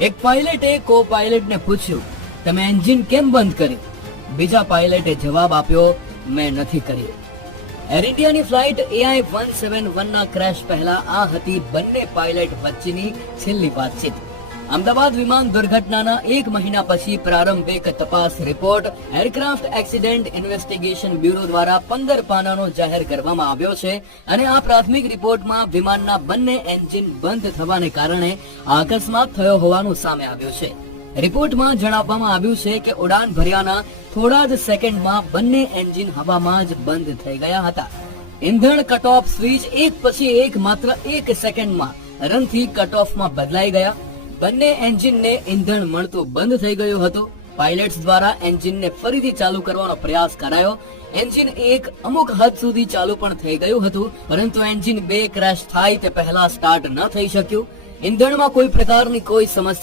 એક પાયલટે કો પાયલટને પૂછ્યું, તમે એન્જિન કેમ બંધ કર્યું? બીજા પાયલટે જવાબ આપ્યો, મેં નથી કર્યું. એર ઇન્ડિયાની ફ્લાઇટ AI-171 ના ક્રેશ પહેલા આ હતી બંને પાયલટ વચ્ચેની છેલ્લી વાતચીત. અમદાવાદ વિમાન દુર્ઘટનાના 1 મહિના પછી પ્રારંભિક તપાસ report aircraft accident investigation bureau દ્વારા 15 પાનાનો જાહેર કરવામાં આવ્યો છે અને આ પ્રાથમિક રિપોર્ટમાં વિમાનના બંને એન્જિન બંધ થવાને કારણે અકસ્માત થયો હોવાનું સામે આવ્યું છે. રિપોર્ટમાં જણાવવામાં આવ્યું છે કે ઉડાન ભર્યાના થોડા જ સેકન્ડમાં બંને એન્જિન હવામાં જ બંધ થઈ ગયા હતા. ઇંધણ કટ ઓફ સ્વિચ એક પછી એક માત્ર 1 સેકન્ડમાં રનથી કટ ઓફમાં બદલાઈ ગયા. બંને એન્જિનને ઇંધણ મળતું બંધ થઈ ગયું હતું. પાયલટ્સ દ્વારા એન્જિનને ફરીથી ચાલુ કરવાનો પ્રયાસ કરાયો. એન્જિન 1 અમુક હદ સુધી ચાલુ પણ થઈ ગયું હતું, પરંતુ એન્જિન 2 ક્રેશ થાય તે પહેલા સ્ટાર્ટ ન થઈ શક્યું. ઇંધણમાં કોઈ પ્રકારની કોઈ સમસ્યા